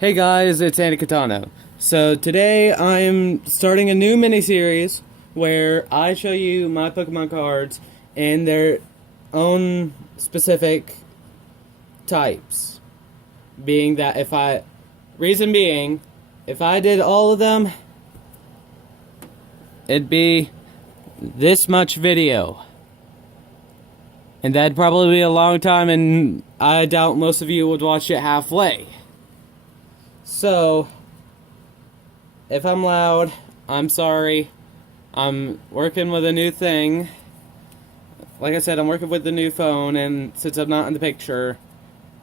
Hey guys, it's Andy Catano. So today I'm starting a new mini-series where I show you my Pokemon cards and their own specific types. Being that if I did all of them, it'd be this much video. And that'd probably be a long time, and I doubt most of you would watch it halfway. So, if I'm loud, I'm sorry. I'm working with a new thing. Like I said, I'm working with the new phone, and since I'm not in the picture,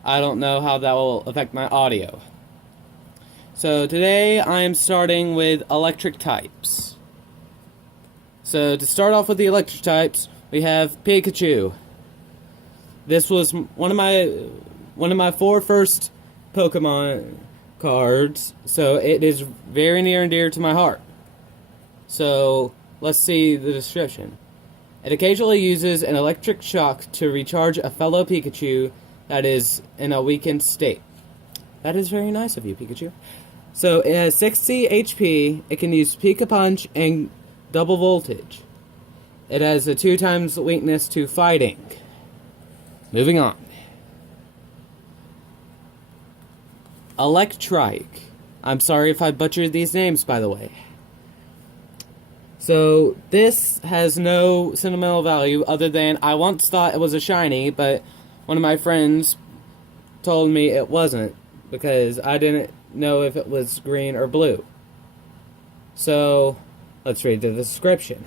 I don't know how that will affect my audio. So today, I'm starting with electric types. So to start off with the electric types, we have Pikachu. This was one of my four first Pokemon cards, so it is very near and dear to my heart. So let's see the description. It occasionally uses an electric shock to recharge a fellow Pikachu that is in a weakened state. That is very nice of you, Pikachu. So it has 60 HP, it can use Pika Punch and double voltage. It has a 2 times weakness to fighting. Moving on. Electrike. I'm sorry if I butchered these names, by the way. So, this has no sentimental value other than I once thought it was a shiny, but one of my friends told me it wasn't because I didn't know if it was green or blue. So, let's read the description.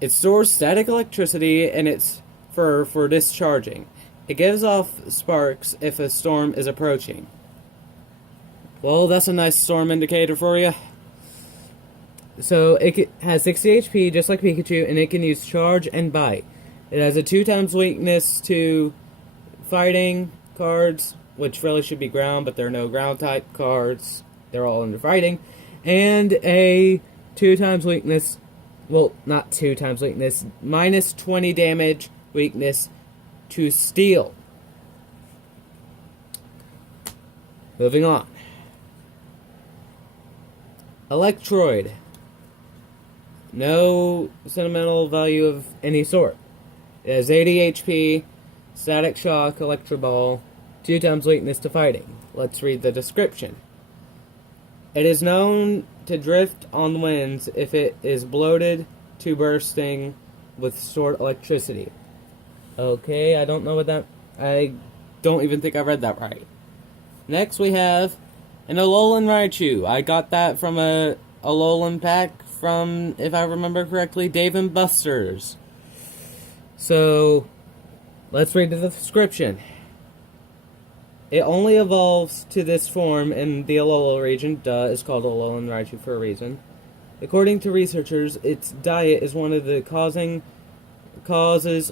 It stores static electricity in its fur for discharging. It gives off sparks if a storm is approaching. Well, that's a nice storm indicator for you. So, it has 60 HP, just like Pikachu, and it can use Charge and Bite. It has a 2 times weakness to fighting cards, which really should be ground, but there are no ground type cards. They're all under fighting. And a 2 times weakness, well, not 2 times weakness, minus 20 damage weakness to steel. Moving on. Electroid. No sentimental value of any sort. It has 80 HP, static shock, electro ball, 2 times weakness to fighting. Let's read the description. It is known to drift on winds if it is bloated to bursting with stored electricity. Okay, I don't know what that... I don't even think I read that right. Next we have an Alolan Raichu. I got that from a Alolan pack from, if I remember correctly, Dave & Buster's. So, let's read the description. It only evolves to this form in the Alola region. Duh, it's called Alolan Raichu for a reason. According to researchers, its diet is one of the causes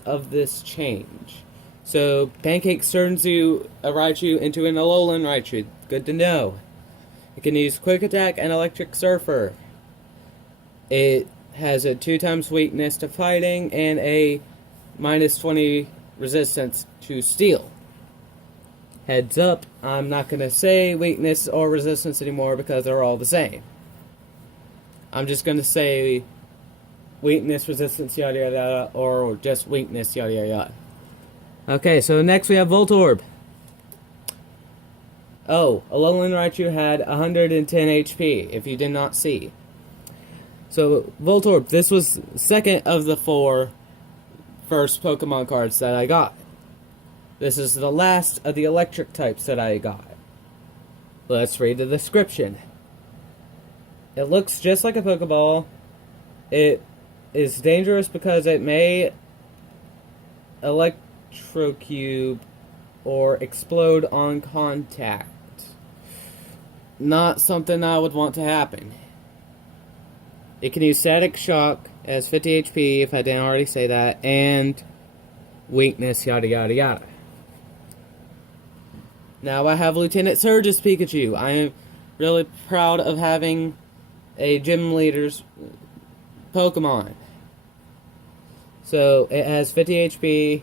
of this change. So, Pancake turns a Raichu into an Alolan Raichu. Good to know. It can use Quick Attack and Electric Surfer. It has a 2 times weakness to fighting and a minus 20 resistance to steel. Heads up, I'm not going to say weakness or resistance anymore because they're all the same. I'm just going to say weakness, resistance, yada yada yada, or just weakness, yada yada yada. Okay, so next we have Voltorb. Oh, Alolan Raichu had 110 HP, if you did not see. So, Voltorb, this was second of the 4 first Pokemon cards that I got. This is the last of the electric types that I got. Let's read the description. It looks just like a Pokeball. It is dangerous because it may electrocute or explode on contact. Not something I would want to happen. It can use Static Shock, it has 50 HP, if I didn't already say that, and weakness, yada yada yada. Now I have Lieutenant Surge's Pikachu. I am really proud of having a gym leader's Pokemon. So, it has 50 HP.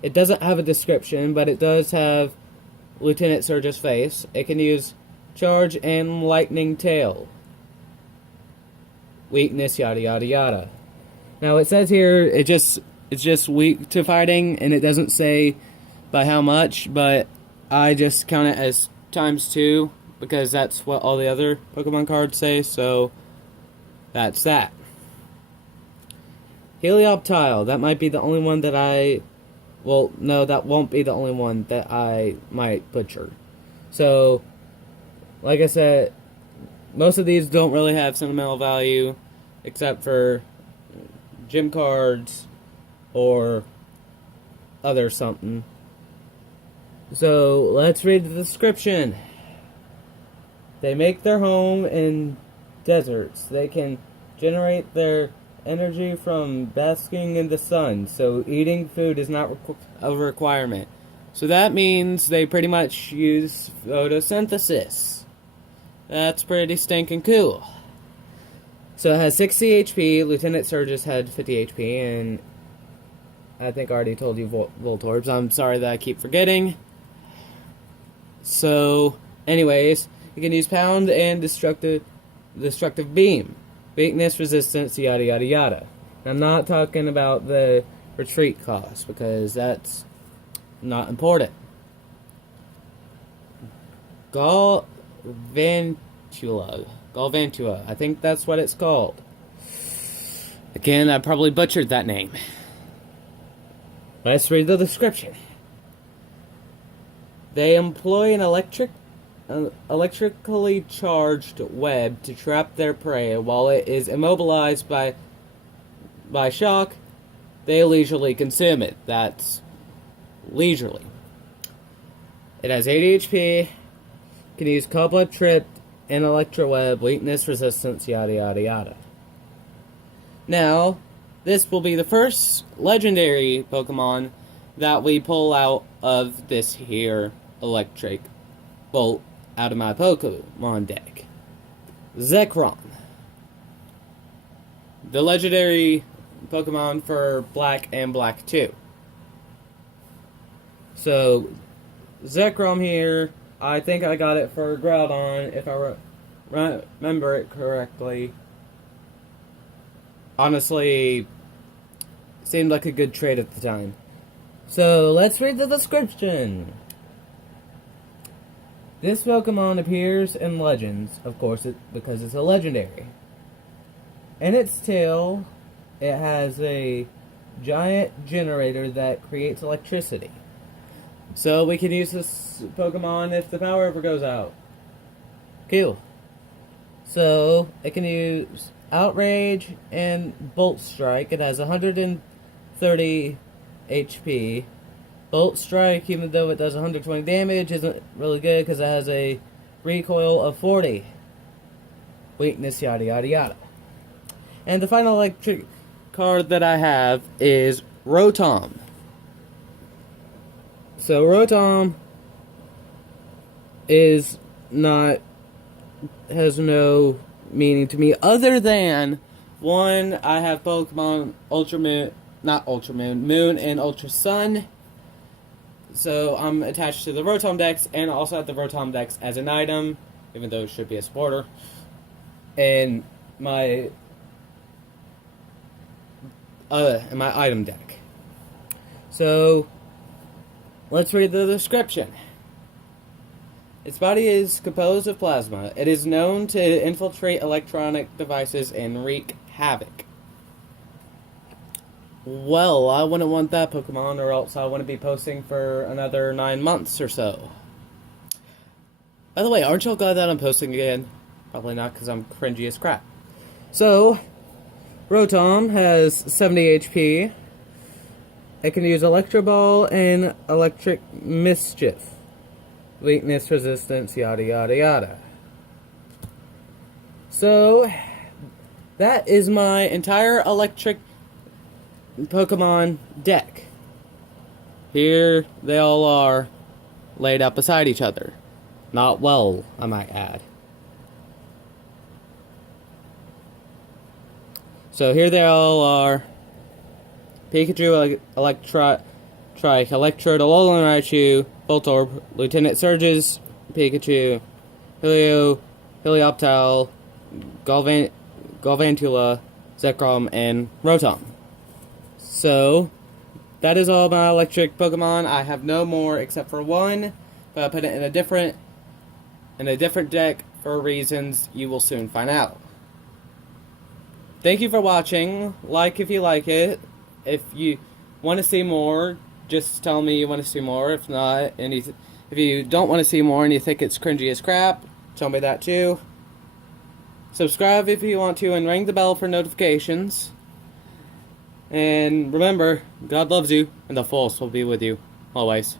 It doesn't have a description, but it does have Lieutenant Surge's face. It can use Charge and Lightning Tail. Weakness, yada yada yada. Now it says here it's just weak to fighting, and it doesn't say by how much, but I just count it as ×2 because that's what all the other Pokemon cards say, so that's that. Helioptile, that might be the only one that well, no, that won't be the only one that I might butcher. So, like I said, most of these don't really have sentimental value, except for gym cards or other something. So, let's read the description. They make their home in deserts. They can generate their energy from basking in the sun, so eating food is not a requirement. So that means they pretty much use photosynthesis. That's pretty stinking cool. So it has 60 HP, Lieutenant Surge's had 50 HP, and I think I already told you Voltorbs. I'm sorry that I keep forgetting. So, anyways, you can use Pound and Destructive Beam. Weakness, resistance, yada yada yada. I'm not talking about the retreat cost, because that's not important. Galvantula, I think that's what it's called. Again, I probably butchered that name. Let's read the description. They employ an electrically charged web to trap their prey. While it is immobilized by shock, they leisurely consume it. That's leisurely. It has 80 HP, can use Cobra Trip and Electro Web, weakness, resistance, yada yada yada. Now, this will be the first legendary Pokemon that we pull out of this here electric bolt out of my Pokemon deck. Zekrom. The legendary Pokemon for Black and Black 2. So, Zekrom here, I think I got it for Groudon, if I remember it correctly. Honestly, seemed like a good trade at the time. So, let's read the description. This Pokemon appears in Legends, of course, because it's a legendary. In its tail, it has a giant generator that creates electricity. So we can use this Pokemon if the power ever goes out. Cool. So, it can use Outrage and Bolt Strike. It has 130 HP. Bolt Strike, even though it does 120 damage, isn't really good because it has a recoil of 40. Weakness, yada yada yada. And the final electric card that I have is Rotom. So Rotom has no meaning to me other than, one, I have Pokemon Moon and Ultra Sun. So I'm attached to the Rotom Dex, and I also have the Rotom Dex as an item, even though it should be a supporter. And my item deck. So let's read the description. Its body is composed of plasma. It is known to infiltrate electronic devices and wreak havoc. Well, I wouldn't want that Pokemon, or else I wouldn't be posting for another 9 months or so. By the way, aren't y'all glad that I'm posting again? Probably not, because I'm cringy as crap. So, Rotom has 70 HP. It can use Electro Ball and Electric Mischief. Weakness, resistance, yada yada yada. So, that is my entire electric Pokemon deck. Here they all are, laid out beside each other. Not well, I might add. So here they all are. Pikachu, Trike, Electrode, Alolan Raichu, Voltorb, Lieutenant Surge's, Pikachu, Helioptile, Galvantula, Zekrom, and Rotom. So, that is all my electric Pokemon. I have no more except for one, but I put it in a different deck for reasons you will soon find out. Thank you for watching. Like if you like it. If you want to see more, just tell me you want to see more. If not, if you don't want to see more and you think it's cringy as crap, tell me that too. Subscribe if you want to and ring the bell for notifications. And remember, God loves you and the Force will be with you always.